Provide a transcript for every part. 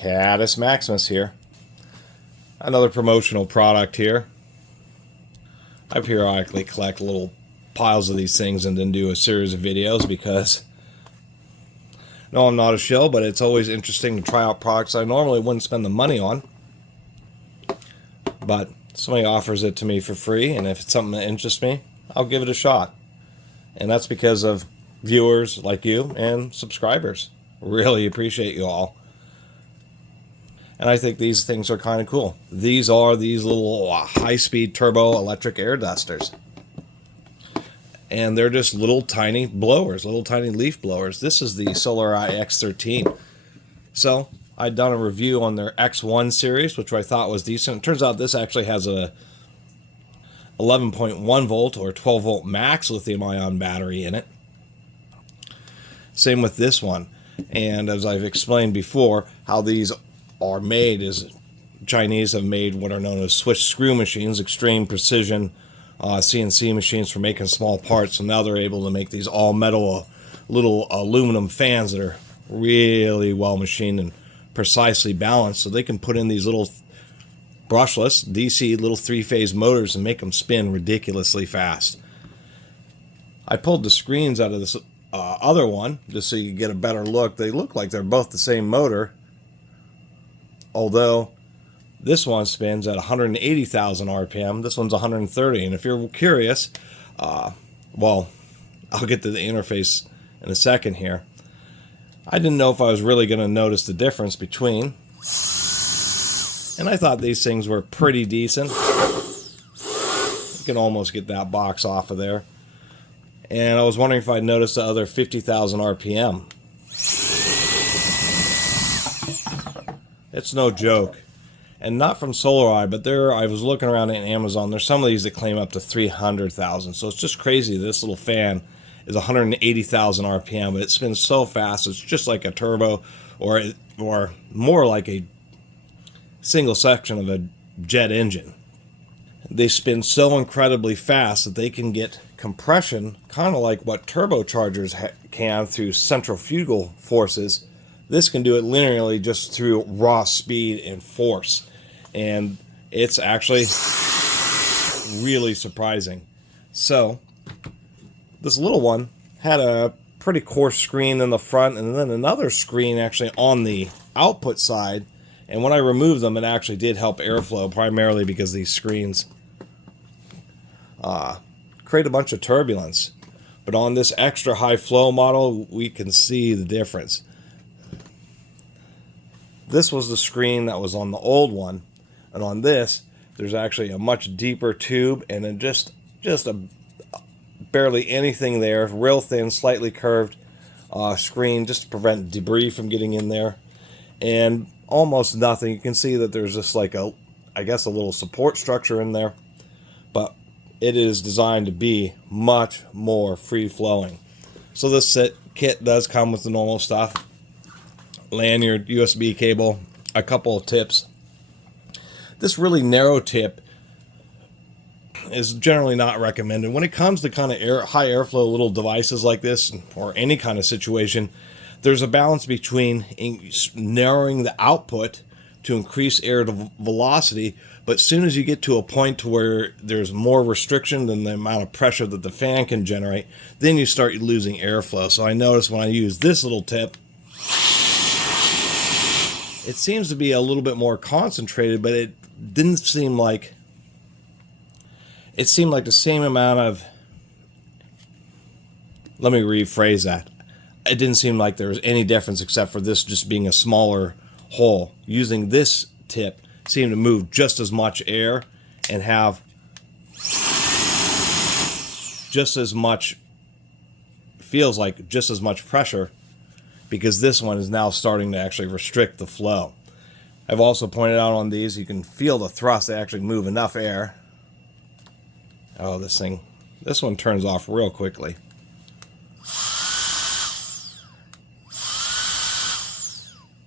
Catus Maximus here. Another promotional product here. I periodically collect little piles of these things and then do a series of videos because, no, I'm not a shill, but it's always interesting to try out products I normally wouldn't spend the money on. But somebody offers it to me for free, and if it's something that interests me, I'll give it a shot. And that's because of viewers like you and subscribers. Really appreciate you all. And I think these things are kind of cool. These are these little high-speed turbo electric air dusters. And they're just little tiny blowers, little tiny leaf blowers. This is the SolarEye X13. So I'd done a review on their X1 series, which I thought was decent. It turns out this actually has a 11.1 volt or 12 volt max lithium ion battery in it. Same with this one. And as I've explained before, how these are made is Chinese have made what are known as switch screw machines, extreme precision CNC machines for making small parts. So now they're able to make these all metal little aluminum fans that are really well machined and precisely balanced, so they can put in these little brushless DC little three-phase motors and make them spin ridiculously fast. I pulled the screens out of this other one just so you get a better look. They look like they're both the same motor, although this one spins at 180,000 RPM. This one's 130. And if you're curious, well, I'll get to the interface in a second here. I didn't know if I was really going to notice the difference between. And I thought these things were pretty decent. You can almost get that box off of there. And I was wondering if I'd noticed the other 50,000 RPM. It's no joke. And not from SolarEye, but I was looking around in Amazon. There's some of these that claim up to 300,000. So it's just crazy. This little fan is 180,000 RPM, but it spins so fast. It's just like a turbo, or more like a single section of a jet engine. They spin so incredibly fast that they can get compression, kind of like what turbochargers can through centrifugal forces. This can do it linearly just through raw speed and force. And it's actually really surprising. So this little one had a pretty coarse screen in the front and then another screen actually on the output side. And when I removed them, it actually did help airflow, primarily because these screens create a bunch of turbulence. But on this extra high flow model, we can see the difference. This was the screen that was on the old one, and on this, there's actually a much deeper tube and then just a barely anything there, real thin, slightly curved screen just to prevent debris from getting in there, and almost nothing. You can see that there's just like I guess a little support structure in there, but it is designed to be much more free-flowing. So this kit does come with the normal stuff: lanyard, USB cable, a couple of tips. This really narrow tip is generally not recommended. When it comes to kind of high airflow little devices like this, or any kind of situation, there's a balance between narrowing the output to increase air velocity, but as soon as you get to a point to where there's more restriction than the amount of pressure that the fan can generate, then you start losing airflow. So I noticed when I use this little tip, it seems to be a little bit more concentrated, but it didn't seem like, it seemed like the same amount of, let me rephrase that. It didn't seem like there was any difference except for this just being a smaller hole. Using this tip seemed to move just as much air and have just as much, feels like just as much pressure, because this one is now starting to actually restrict the flow. I've also pointed out on these, you can feel the thrust. They actually move enough air. Oh, this one turns off real quickly.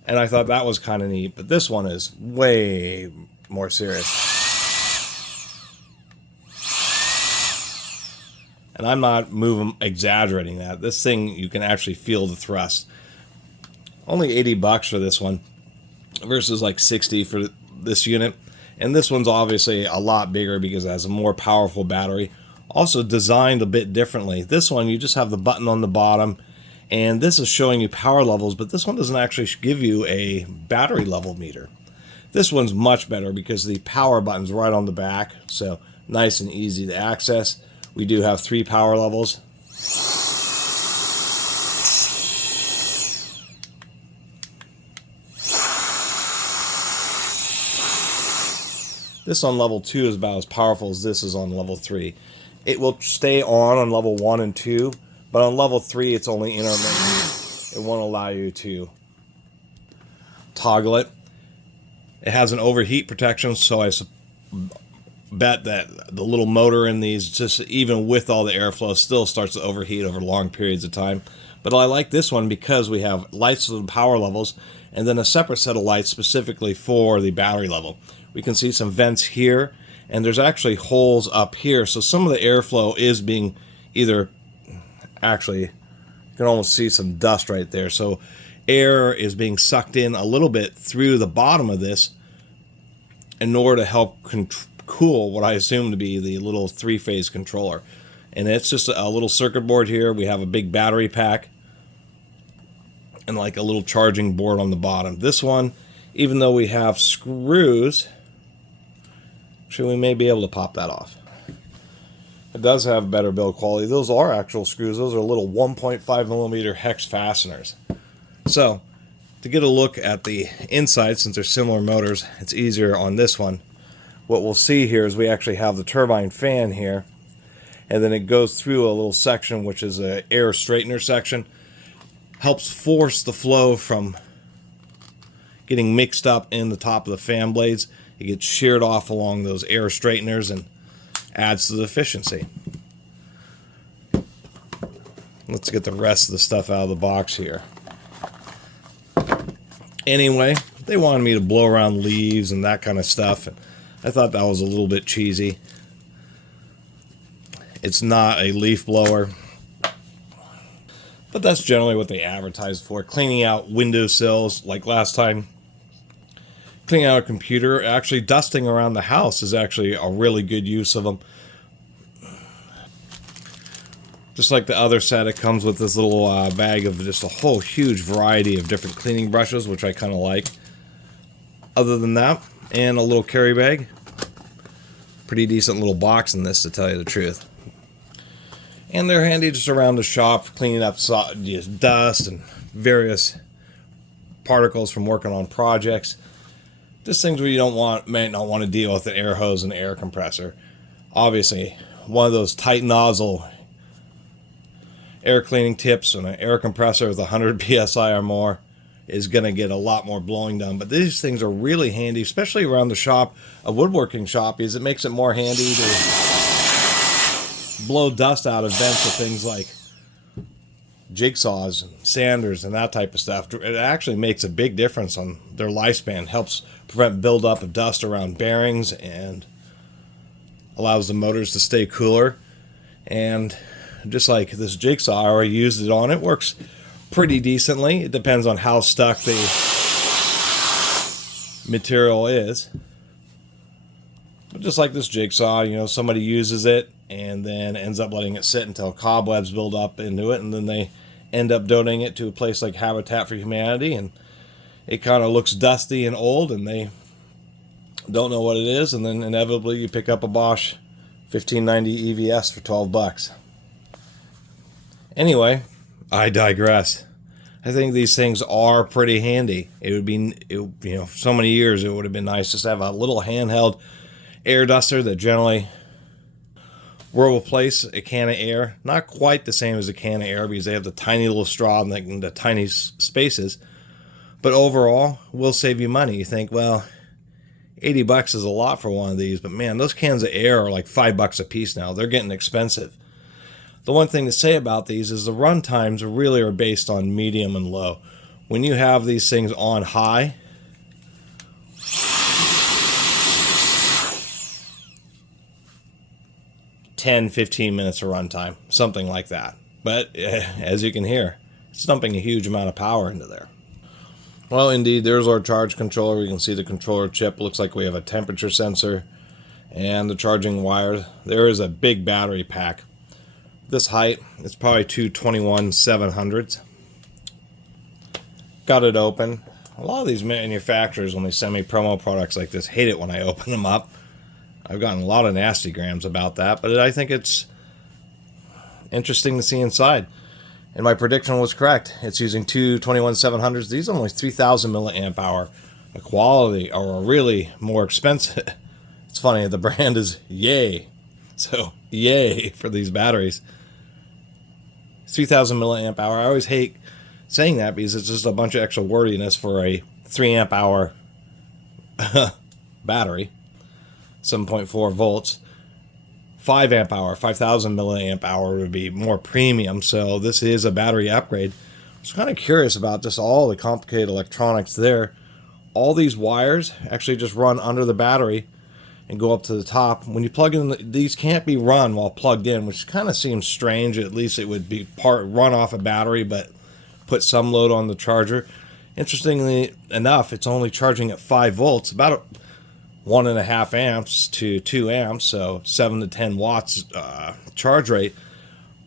And I thought that was kind of neat, but this one is way more serious. And I'm not exaggerating that. This thing, you can actually feel the thrust. Only $80 for this one. versus like 60 for this unit. And this one's obviously a lot bigger because it has a more powerful battery. Also designed a bit differently. This one, you just have the button on the bottom, and this is showing you power levels, but this one doesn't actually give you a battery level meter. This one's much better because the power button's right on the back, so nice and easy to access. We do have 3 power levels. This on level 2 is about as powerful as this is on level 3. It will stay on level 1 and 2, but on level 3 it's only intermittent. It won't allow you to toggle it. It has an overheat protection, so I bet that the little motor in these, just even with all the airflow, still starts to overheat over long periods of time. But I like this one because we have lights with the power levels and then a separate set of lights specifically for the battery level. We can see some vents here, and there's actually holes up here, so some of the airflow is being either, actually, you can almost see some dust right there, so air is being sucked in a little bit through the bottom of this in order to help cool what I assume to be the little 3-phase controller. And it's just a little circuit board here. We have a big battery pack and like a little charging board on the bottom. This one, even though we have screws, actually we may be able to pop that off. It does have better build quality. Those are actual screws. Those are little 1.5 millimeter hex fasteners. So to get a look at the inside, since they're similar motors, it's easier on this one. What we'll see here is we actually have the turbine fan here, and then it goes through a little section which is an air straightener section. Helps force the flow from getting mixed up in the top of the fan blades. It gets sheared off along those air straighteners and adds to the efficiency. Let's get the rest of the stuff out of the box here. Anyway, they wanted me to blow around leaves and that kind of stuff, and I thought that was a little bit cheesy. It's not a leaf blower, but that's generally what they advertise for. Cleaning out windowsills, like last time. Cleaning out a computer. Actually, dusting around the house is actually a really good use of them. Just like the other set, it comes with this little bag of just a whole huge variety of different cleaning brushes, which I kind of like. Other than that, and a little carry bag. Pretty decent little box in this, to tell you the truth. And they're handy just around the shop, cleaning up just dust and various particles from working on projects. Just things where you may not want to deal with an air hose and an air compressor. Obviously, one of those tight nozzle air cleaning tips and an air compressor with 100 psi or more is going to get a lot more blowing done. But these things are really handy, especially around the shop, a woodworking shop, because it makes it more handy to blow dust out of vents with things like jigsaws and sanders and that type of stuff. It actually makes a big difference on their lifespan. Helps prevent buildup of dust around bearings and allows the motors to stay cooler. And just like this jigsaw, I already used it on. It works pretty decently. It depends on how stuck the material is. But just like this jigsaw, you know, somebody uses it and then ends up letting it sit until cobwebs build up into it, and then they end up donating it to a place like Habitat for Humanity, and it kind of looks dusty and old, and they don't know what it is, and then inevitably you pick up a Bosch 1590 EVS for 12 bucks. Anyway, I digress. I think these things are pretty handy. It would be, you know, for so many years it would have been nice just to have a little handheld air duster that generally will replace a can of air. Not quite the same as a can of air because they have the tiny little straw and the tiny spaces. But overall, will save you money. You think, well, 80 bucks is a lot for one of these, but man, those cans of air are like $5 a piece now. They're getting expensive. The one thing to say about these is the run times really are based on medium and low. When you have these things on high, (10-15 minutes of runtime, something like that. But as you can hear, it's dumping a huge amount of power into there. Well, indeed, there's our charge controller. We can see the controller chip. Looks like we have a temperature sensor and the charging wire. There is a big battery pack. This height, it's probably two 21-700s. Got it open. A lot of these manufacturers, when they send me promo products like this, hate it when I open them up. I've gotten a lot of nasty grams about that, but I think it's interesting to see inside. And my prediction was correct. It's using two 21-700s. These are only 3,000 milliamp hour. The quality are really more expensive. It's funny, the brand is Yay. So, yay for these batteries. 3,000 milliamp hour. I always hate saying that because it's just a bunch of extra wordiness for a 3 amp hour battery. 7.4 volts. 5 amp hour, 5,000 milliamp hour would be more premium, so this is a battery upgrade. I was kind of curious about just all the complicated electronics there. All these wires actually just run under the battery and go up to the top. When you plug in, these can't be run while plugged in, which kind of seems strange. At least it would be run off a battery, but put some load on the charger. Interestingly enough, it's only charging at 5 volts, about 1.5 amps to 2 amps, so 7 to 10 watts charge rate.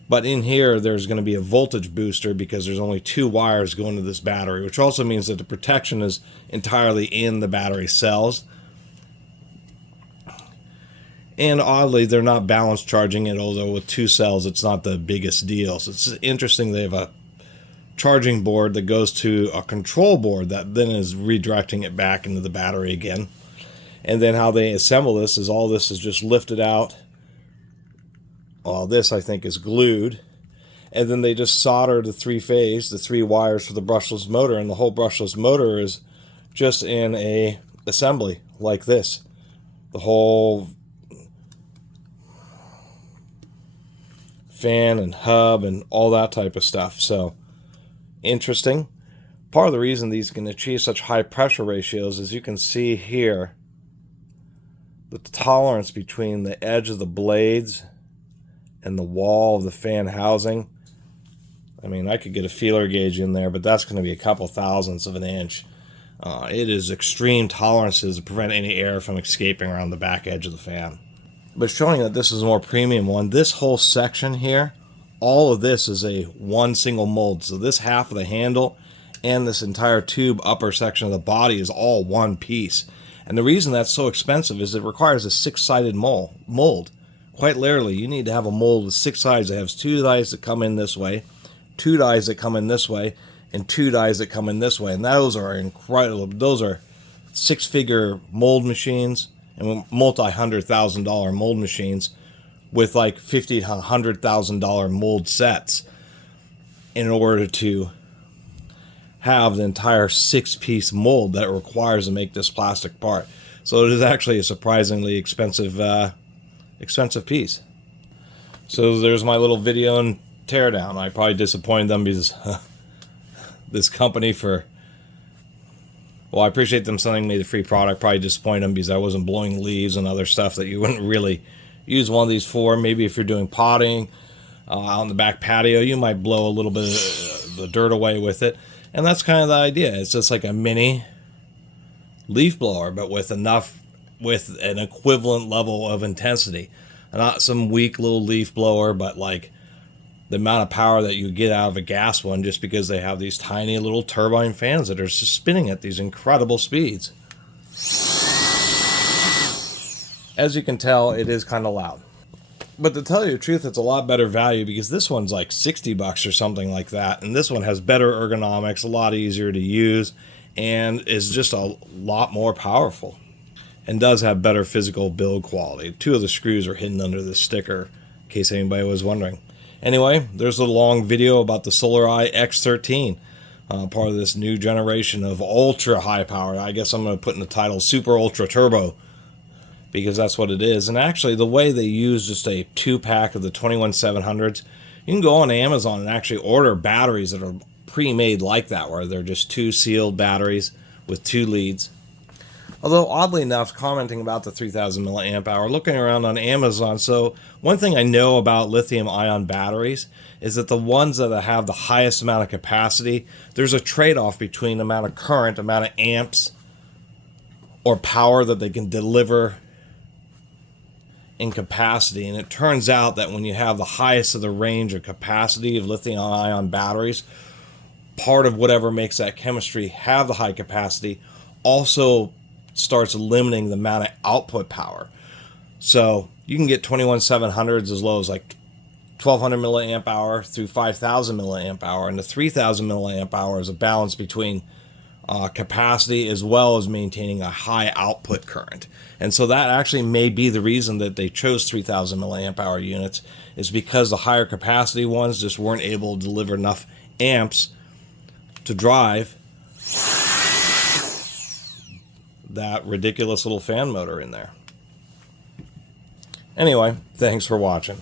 But in here, there's going to be a voltage booster because there's only 2 wires going to this battery, which also means that the protection is entirely in the battery cells. And oddly, they're not balance charging it, although with 2 cells, it's not the biggest deal. So it's interesting they have a charging board that goes to a control board that then is redirecting it back into the battery again. And then how they assemble this is all this is just lifted out. All this, I think, is glued. And then they just solder the 3-phase, the 3 wires for the brushless motor. And the whole brushless motor is just in a assembly like this. The whole fan and hub and all that type of stuff. So, interesting. Part of the reason these can achieve such high pressure ratios is you can see here the tolerance between the edge of the blades and the wall of the fan housing. I mean, I could get a feeler gauge in there, but that's going to be a couple thousandths of an inch. It is extreme tolerances to prevent any air from escaping around the back edge of the fan. But showing that this is a more premium one, this whole section here, all of this is a one single mold. So this half of the handle and this entire tube upper section of the body is all one piece. And the reason that's so expensive is it requires a 6-sided mold. Quite literally, you need to have a mold with 6 sides that has 2 dies that come in this way, 2 dies that come in this way, and 2 dies that come in this way. And those are incredible. Those are 6-figure mold machines and multi-$100,000 mold machines with like $50,000 to $100,000 mold sets in order to have the entire 6-piece mold that it requires to make this plastic part. So it is actually a surprisingly expensive piece. So there's my little video and teardown. I probably disappointed them because this company well, I appreciate them sending me the free product. Probably disappointed them because I wasn't blowing leaves and other stuff that you wouldn't really use one of these for. Maybe if you're doing potting out in the back patio, you might blow a little bit of the dirt away with it. And that's kind of the idea. It's just like a mini leaf blower, but with an equivalent level of intensity. Not some weak little leaf blower, but like the amount of power that you get out of a gas one, just because they have these tiny little turbine fans that are just spinning at these incredible speeds. As you can tell, it is kind of loud. But to tell you the truth, it's a lot better value because this one's like $60 or something like that. And this one has better ergonomics, a lot easier to use, and is just a lot more powerful. And does have better physical build quality. 2 of the screws are hidden under the sticker, in case anybody was wondering. Anyway, there's a long video about the SolarEye X13. Part of this new generation of ultra high power. I guess I'm going to put in the title Super Ultra Turbo, because that's what it is. And actually, the way they use just a 2-pack of the 21-700s, you can go on Amazon and actually order batteries that are pre-made like that, where they're just 2 sealed batteries with 2 leads. Although, oddly enough, commenting about the 3000 milliamp hour, looking around on Amazon, so one thing I know about lithium ion batteries is that the ones that have the highest amount of capacity, there's a trade-off between the amount of current, amount of amps or power that they can deliver in capacity. And it turns out that when you have the highest of the range of capacity of lithium ion batteries, part of whatever makes that chemistry have the high capacity also starts limiting the amount of output power. So you can get 21700s as low as like 1200 milliamp hour through 5000 milliamp hour, and the 3000 milliamp hour is a balance between capacity as well as maintaining a high output current. And so that actually may be the reason that they chose 3000 milliamp hour units, is because the higher capacity ones just weren't able to deliver enough amps to drive that ridiculous little fan motor in there. Anyway, thanks for watching.